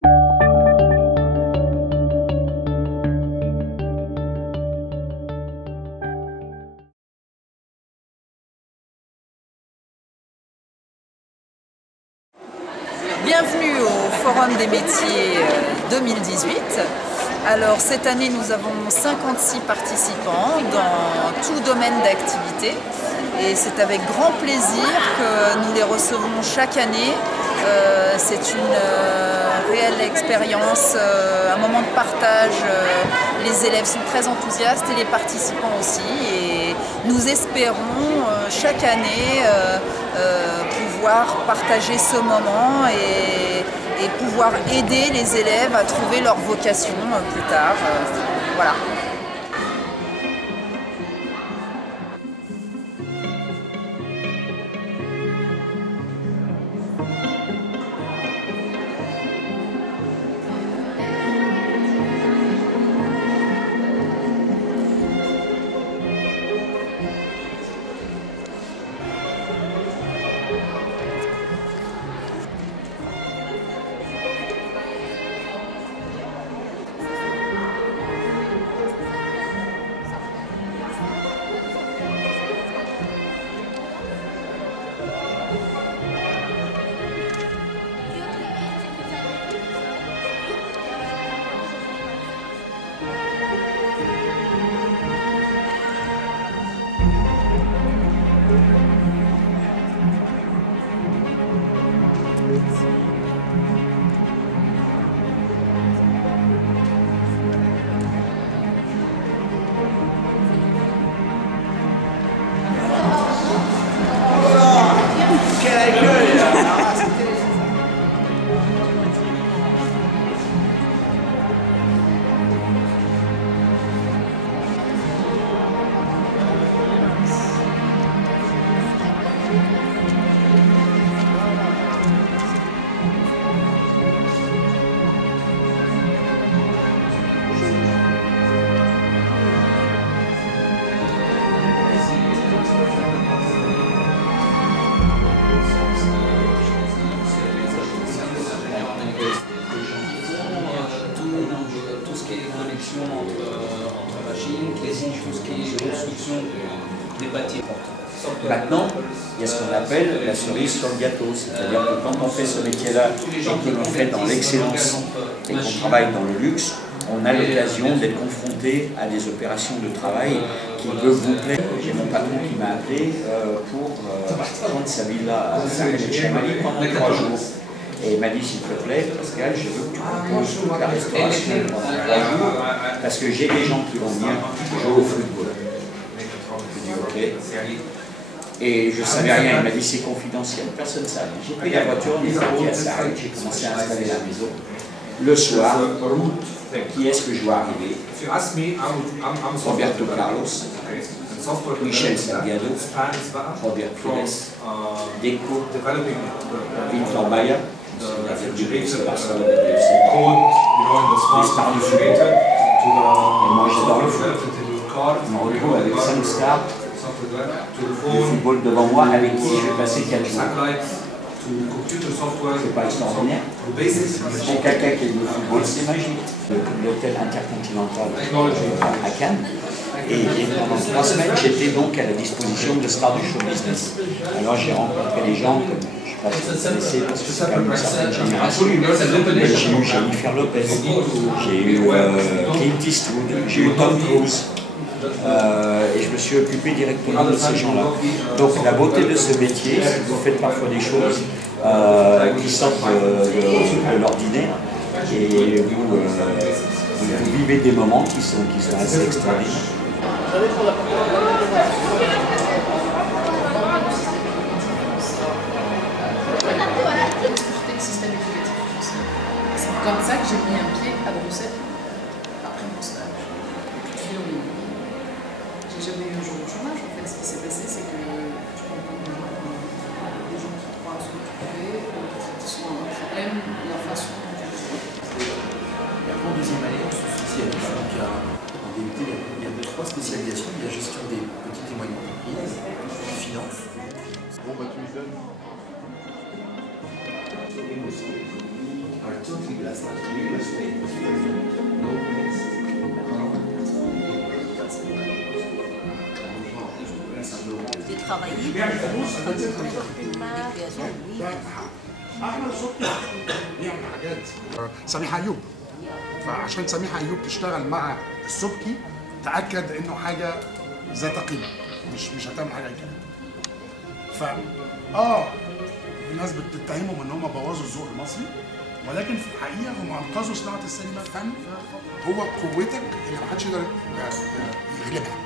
Bienvenue au Forum des métiers 2018. Alors cette année nous avons 56 participants dans tout domaine d'activité et c'est avec grand plaisir que nous les recevons chaque année. C'est une réelle expérience, un moment de partage. Les élèves sont très enthousiastes et les participants aussi. Et nous espérons chaque année pouvoir partager ce moment et pouvoir aider les élèves à trouver leur vocation plus tard. Voilà. Entre machines, tout ce qui est construction des bâtiments. Maintenant, il y a ce qu'on appelle la cerise sur le gâteau, c'est-à-dire que quand on fait ce métier-là et que l'on fait dans l'excellence et qu'on travaille dans le luxe, on a l'occasion d'être confronté à des opérations de travail qui peuvent vous plaire. J'ai mon patron qui m'a appelé pour prendre sa villa à Saint-Chamally pendant 3 jours. Et il m'a dit, s'il te plaît, Pascal, je veux que tu composes toute la restauration pendant 3 jours, parce que j'ai des gens qui vont venir jouer au football. Je dis, ok. Et je ne savais rien, il m'a dit, c'est confidentiel, personne ne savait. J'ai pris la voiture, on est parti à Sarre, j'ai commencé à installer la maison. Le soir, qui est-ce que je vois arriver? Roberto Carlos, Michel Salgado, Robert Pires, Deco, Victor Baia, les stars du football. Et moi j'adore le foot. Je me retrouve avec 5 stars du football devant moi avec qui je vais passer 4 jours. C'est pas extraordinaire. Pour quelqu'un qui est du football, c'est magique. L'hôtel Intercontinental à Cannes. Et pendant 3 semaines, j'étais donc à la disposition de stars du show business. Alors j'ai rencontré des gens comme, je ne sais pas si vous connaissez, parce que c'est quand même une certaine génération. J'ai eu Jennifer Lopez, j'ai eu Clint Eastwood, j'ai eu Tom Cruise. Et je me suis occupé directement de ces gens-là. Donc la beauté de ce métier, c'est que vous faites parfois des choses qui sortent de l'ordinaire et vous vivez des moments qui sont assez extraordinaires. Système éducatif français. C'est comme ça que j'ai mis un pied à Bruxelles après mon stage. J'ai jamais eu un jour de chômage. En fait, ce qui s'est passé, c'est que je rencontre des gens qui croient à ce que tu fais, qui aiment la façon dont tu fais. Et après, en deuxième année, on se spécialise. Donc, en DUT, il y a 2-3 spécialisations. Il y a gestion des petites et moyennes entreprises, finance. Bon, bah, tu lui donnes. J'ai travaillé dans les créations, oui. احمد صبحي بيعمل حاجات سميحه ايوب، فعشان سميحه ايوب تشتغل مع السبكي تاكد انه حاجه ذات قيمه، مش هتعمل حاجه كده. ف الناس بتتهمهم ان هم بوظوا الذوق المصري، ولكن في الحقيقه هم انقذوا صناعه السينما. فن هو قوتك اللي محدش يقدر يغلبها.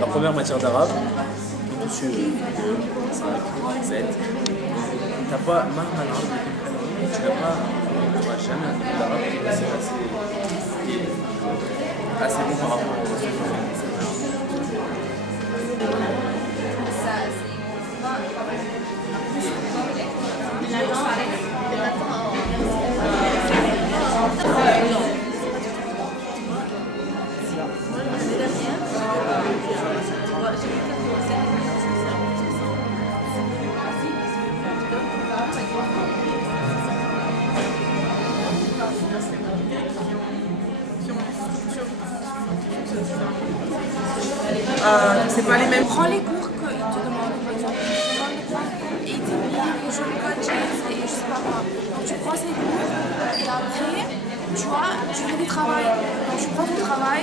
La première matière d'arabe, dessus 5, 7. T'as pas marre tu n'as pas jamais un truc d'arabe, c'est assez bon par rapport au c'est pas les mêmes. Prends les cours qu'ils te demandent, par exemple, ils te demandent de prendre et ils te disent je veux pas de jazz et je sais pas quoi. Donc tu prends ces cours et après, tu vois, tu fais du travail. Donc tu prends ton travail.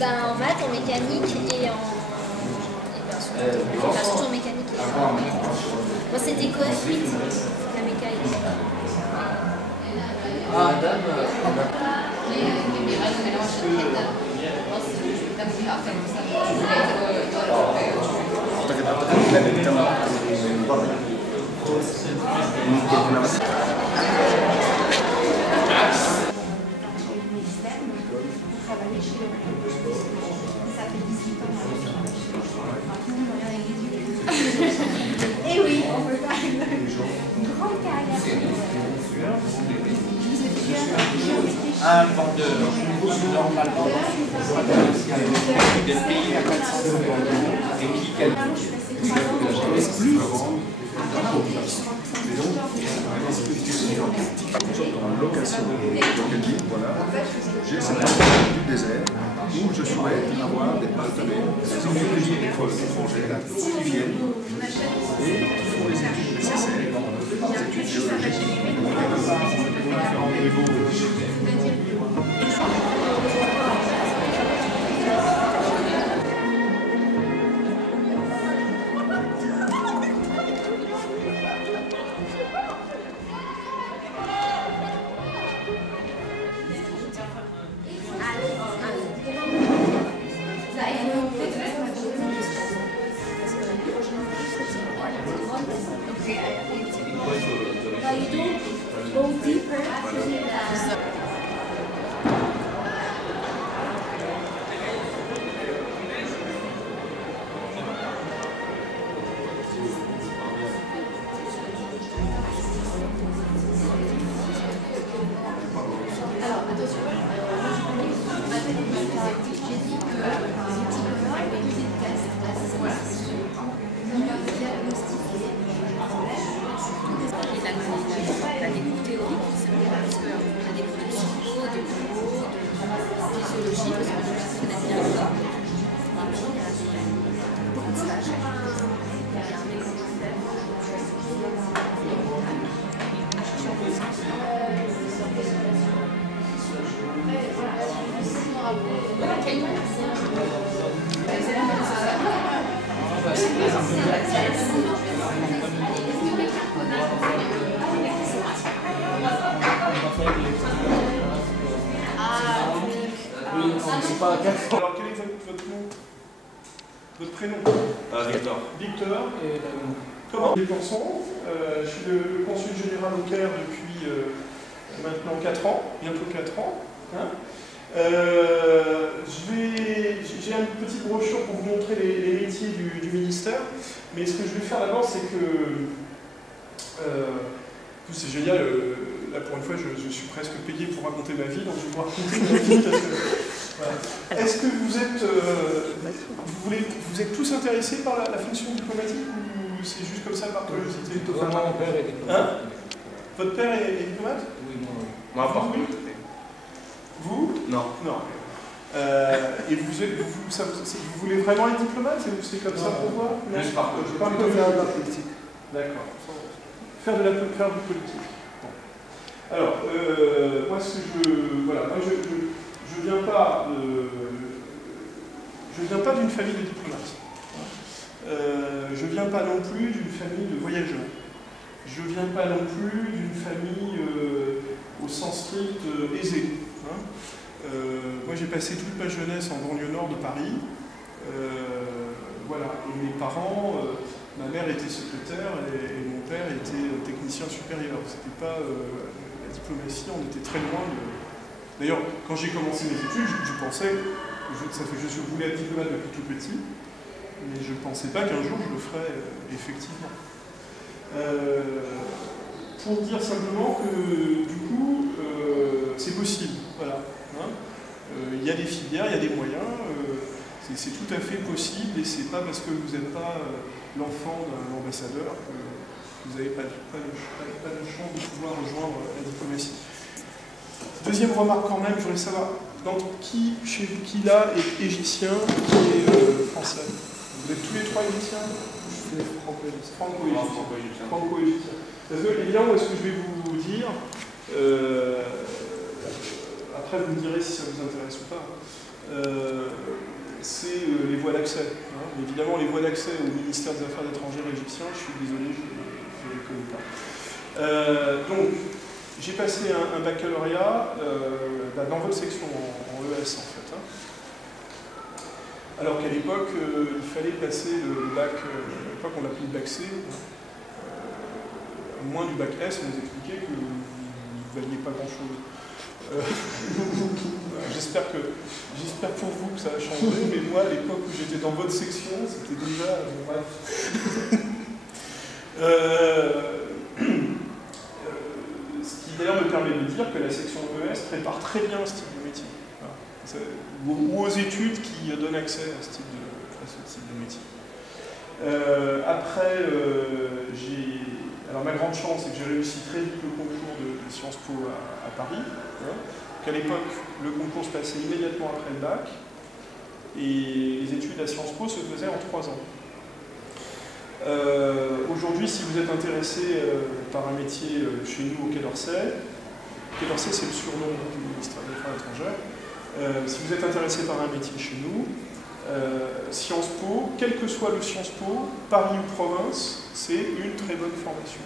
Ben, en maths, en mécanique et en. Enfin, surtout en mécanique et en. Moi, c'était quoi suite la mécanique. Et oui, on peut faire une grande carrière. Un vendeur, normalement, des pays à 400 € et qui qualifie. En location locative, voilà, j'ai cette partie du désert où je souhaite avoir des partenaires, des entreprises étrangères qui viennent et qui font les études nécessaires, des études géologiques, différents niveaux. Go deeper. Alors, attention. J'ai dit que utiliser le test, voilà. On va diagnostiquer le problème. Il a des cours théoriques, forcément, parce qu'on a des cours de psycho, de neuro, de physiologie, parce que je connais bien ça. Maintenant, il y a beaucoup de stages. Il y a un économiste. Alors, quel est votre nom? Votre prénom? Victor. Victor. Et comment? Victor Son. Je suis le consul général au Caire depuis maintenant 4 ans, bientôt 4 ans. Hein. J'ai une petite brochure pour vous montrer les métiers du ministère, mais ce que je vais faire d'abord, c'est que c'est génial, là pour une fois je suis presque payé pour raconter ma vie, donc je vais vous raconter ma vie parce que, voilà. Est-ce que vous êtes tous intéressés par la fonction diplomatique ou c'est juste comme ça par curiosité? Mon père est diplomate. Hein? Votre père est diplomate? Oui, moi pas. Vous? Non. Non. Et vous voulez vraiment être diplomate? C'est comme ça pour voir? Non, je parle faire de la politique. D'accord. Faire du politique. Bon. Alors, moi, je viens pas d'une famille de diplomates. Je viens pas non plus d'une famille de voyageurs. Je viens pas non plus d'une famille au sens strict aisée. Hein. Moi, j'ai passé toute ma jeunesse en banlieue nord de Paris. Voilà. Et mes parents, ma mère était secrétaire et mon père était technicien supérieur. C'était pas la diplomatie, on était très loin de... D'ailleurs, quand j'ai commencé mes études, je pensais, je voulais être diplomate depuis tout petit, mais je ne pensais pas qu'un jour je le ferais effectivement. Pour dire simplement que du coup, c'est possible. Voilà. Hein. Il y a des filières, il y a des moyens, c'est tout à fait possible et c'est pas parce que vous n'êtes pas l'enfant d'un ambassadeur que vous n'avez pas de chance de pouvoir rejoindre la diplomatie. Deuxième remarque quand même, je voudrais savoir qui là est égyptien, qui est français. Vous êtes tous les trois égyptiens? Franco-égyptien. Franco-égyptien. Parce que évidemment, ce que je vais vous dire, après vous me direz si ça vous intéresse ou pas, c'est les voies d'accès. Hein. Évidemment, les voies d'accès au ministère des Affaires étrangères égyptien, je suis désolé, je ne les connais pas. Donc, j'ai passé un baccalauréat dans votre section, en ES en fait. Hein. Alors qu'à l'époque, il fallait passer le bac, à l'époque on l'appelait le bac C, moins du bac S, on nous expliquait que vous ne valiez pas grand-chose. J'espère pour vous que ça a changé, mais moi, à l'époque où j'étais dans votre section, c'était déjà... bref. Ce qui d'ailleurs me permet de dire que la section ES prépare très bien ce type de métier. Ou aux études qui donnent accès à ce type de métier. Après, alors ma grande chance, c'est que j'ai réussi très vite le concours de Sciences Po à Paris. Hein, qu'à l'époque, le concours se passait immédiatement après le bac, et les études à Sciences Po se faisaient en 3 ans. Aujourd'hui, si vous êtes intéressé par un métier chez nous au Quai d'Orsay c'est le surnom du ministère des Affaires étrangères, si vous êtes intéressé par un métier chez nous, Sciences Po, quel que soit le Sciences Po, Paris ou province, c'est une très bonne formation.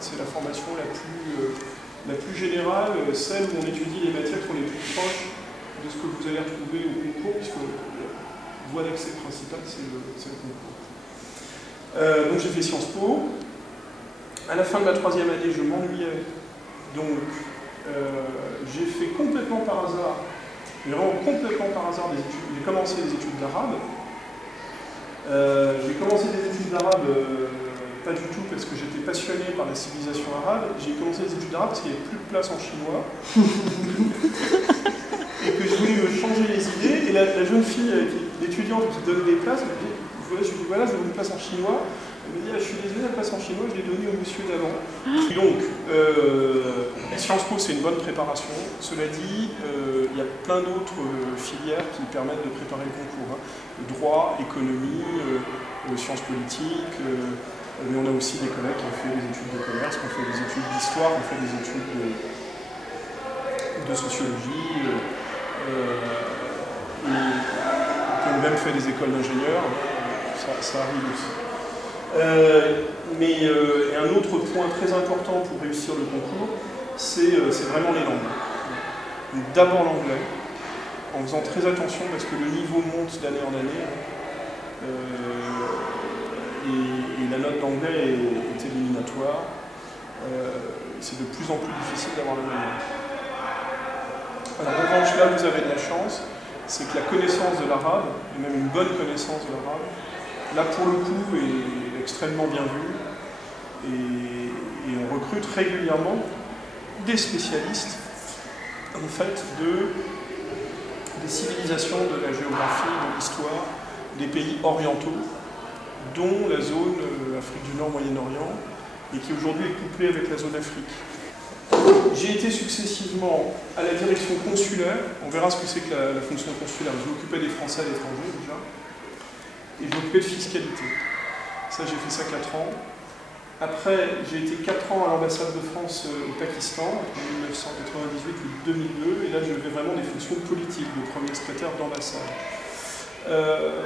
C'est la formation la plus générale, celle où on étudie les matières qui sont les plus proches de ce que vous allez retrouver au concours, puisque la voie d'accès principale, c'est le concours. Donc j'ai fait Sciences Po. À la fin de ma 3e année, je m'ennuyais. Donc j'ai fait complètement par hasard, des études. J'ai commencé des études d'arabe. J'ai commencé des études d'arabe, pas du tout parce que j'étais passionné par la civilisation arabe. J'ai commencé des études d'arabe parce qu'il n'y avait plus de place en chinois. Et que je voulais me changer les idées. Et la jeune fille, l'étudiante qui donnait des places, je lui ai dit voilà, je veux une place en chinois. Elle m'a dit je suis désolé, la place en chinois, je l'ai donnée au monsieur d'avant. Donc, Sciences Po, c'est une bonne préparation. Cela dit, il y a plein d'autres filières qui permettent de préparer le concours. Hein. Droit, économie, sciences politiques, mais on a aussi des collègues qui ont fait des études de commerce, qui ont fait des études d'histoire, qui ont fait des études de sociologie, qui ont même fait des écoles d'ingénieurs. Ça arrive aussi. Mais un autre point très important pour réussir le concours, c'est vraiment les langues. D'abord l'anglais, en faisant très attention parce que le niveau monte d'année en année. Et la note d'anglais est éliminatoire. c'est de plus en plus difficile d'avoir le moyen. Alors en revanche, là vous avez de la chance, c'est que la connaissance de l'arabe, et même une bonne connaissance de l'arabe, là pour le coup est extrêmement bien vue, et on recrute régulièrement des spécialistes en fait des civilisations, de la géographie, de l'histoire des pays orientaux, dont la zone Afrique du Nord, Moyen-Orient, et qui aujourd'hui est couplée avec la zone Afrique. J'ai été successivement à la direction consulaire, on verra ce que c'est que la fonction consulaire, je m'occupais des Français à l'étranger déjà, et je m'occupais de fiscalité. Ça, j'ai fait ça 4 ans. Après, j'ai été 4 ans à l'ambassade de France au Pakistan, en 1998-2002, et là je fais vraiment des fonctions politiques, de premier secrétaire d'ambassade.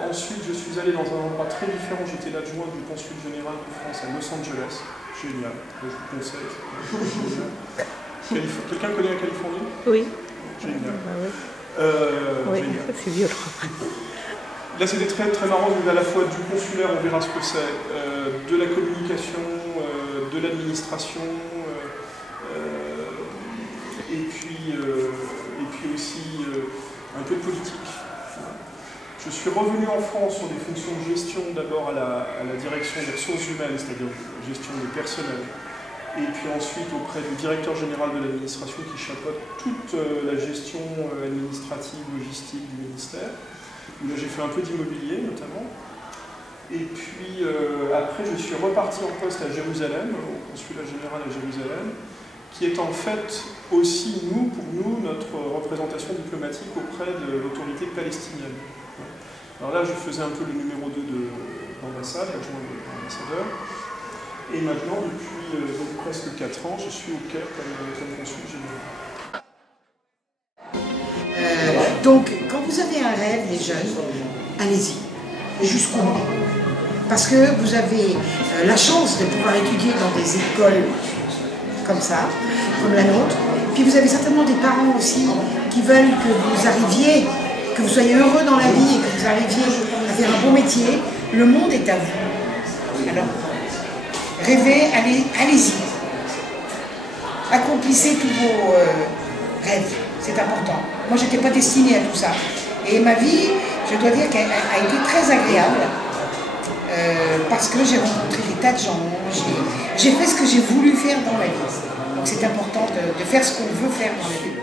Ensuite, je suis allé dans un endroit très différent, j'étais l'adjoint du consul général de France à Los Angeles. Génial, je vous conseille. Quelqu'un connaît la Californie? Oui. Génial. Oui, génial. C'est violent. Là, c'était très, très marrant, à la fois du consulaire, on verra ce que c'est, de la communication, de l'administration, et puis aussi un peu de politique. Je suis revenu en France sur des fonctions de gestion, d'abord à la direction des ressources humaines, c'est-à-dire gestion des personnels, et puis ensuite auprès du directeur général de l'administration qui chapeaute toute la gestion administrative, logistique du ministère. Où là j'ai fait un peu d'immobilier notamment. Et puis après je suis reparti en poste à Jérusalem, au consulat général à Jérusalem, qui est en fait aussi pour nous, notre représentation diplomatique auprès de l'autorité palestinienne. Alors là je faisais un peu le numéro 2 de l'ambassade, adjoint de l'ambassadeur. Et maintenant, depuis presque 4 ans, je suis au Caire comme consul général. Donc, quand vous avez un rêve, les jeunes, allez-y, jusqu'au bout. Parce que vous avez la chance de pouvoir étudier dans des écoles comme ça, comme la nôtre. Puis vous avez certainement des parents aussi qui veulent que vous arriviez, que vous soyez heureux dans la vie et que vous arriviez à faire un bon métier. Le monde est à vous. Alors, rêvez, allez-y. Accomplissez tous vos rêves. C'est important. Moi, je n'étais pas destinée à tout ça. Et ma vie, je dois dire qu'elle a été très agréable parce que j'ai rencontré des tas de gens. J'ai fait ce que j'ai voulu faire dans la vie. Donc c'est important de faire ce qu'on veut faire dans la vie.